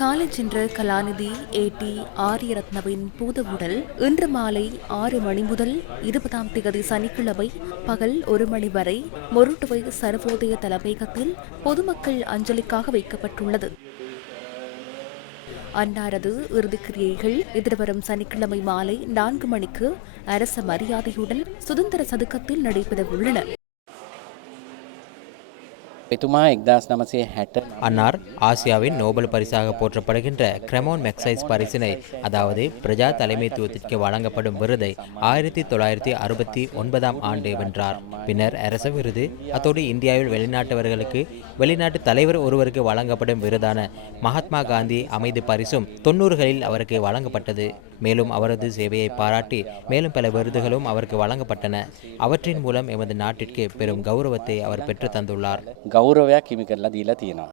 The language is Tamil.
காலை சென்ற கலாநிதி ஏ டி ஆரியரத்னவின் பூத உடல் இன்று மாலை ஆறு மணி முதல் இருபதாம் தேதி சனிக்கிழமை பகல் ஒரு மணி வரை மொருட்டுவை சர்வோதய தலைமையகத்தில் பொதுமக்கள் அஞ்சலிக்காக வைக்கப்பட்டுள்ளது. அன்னாரது இறுதிக்கிரியைகள் எதிர்வரும் சனிக்கிழமை மாலை நான்கு மணிக்கு அரச மரியாதையுடன் சுதந்திர சதுக்கத்தில் நடைபெற உள்ளன எத்துமா எக்தாஸ் நமசே ஹேட்டர் அன்னார் ஆசியாவின் நோபல் பரிசாக போற்றப்படுகின்ற கிரெமோன் மெக்சைஸ் பரிசினை அதாவது பிரஜா தலைமைத்துவத்திற்கு வழங்கப்படும் விருதை ஆயிரத்தி தொள்ளாயிரத்தி அறுபத்தி ஒன்பதாம் ஆண்டு வென்றார். பின்னர் அரச விருது அத்தோடு இந்தியாவில் வெளிநாட்டவர்களுக்கு வெளிநாட்டு தலைவர் ஒருவருக்கு வழங்கப்படும் விருதான மகாத்மா காந்தி அமைதி பரிசும் தொன்னூறுகளில் அவருக்கு வழங்கப்பட்டது. மேலும் அவரது சேவையை பாராட்டி மேலும் பல விருதுகளும் அவருக்கு வழங்கப்பட்டன. அவற்றின் மூலம் எமது நாட்டிற்கு பெரும் கௌரவத்தை அவர் பெற்று தந்துள்ளார். ගෞරවයක් හිමි කරලා දීලා තියෙනවා.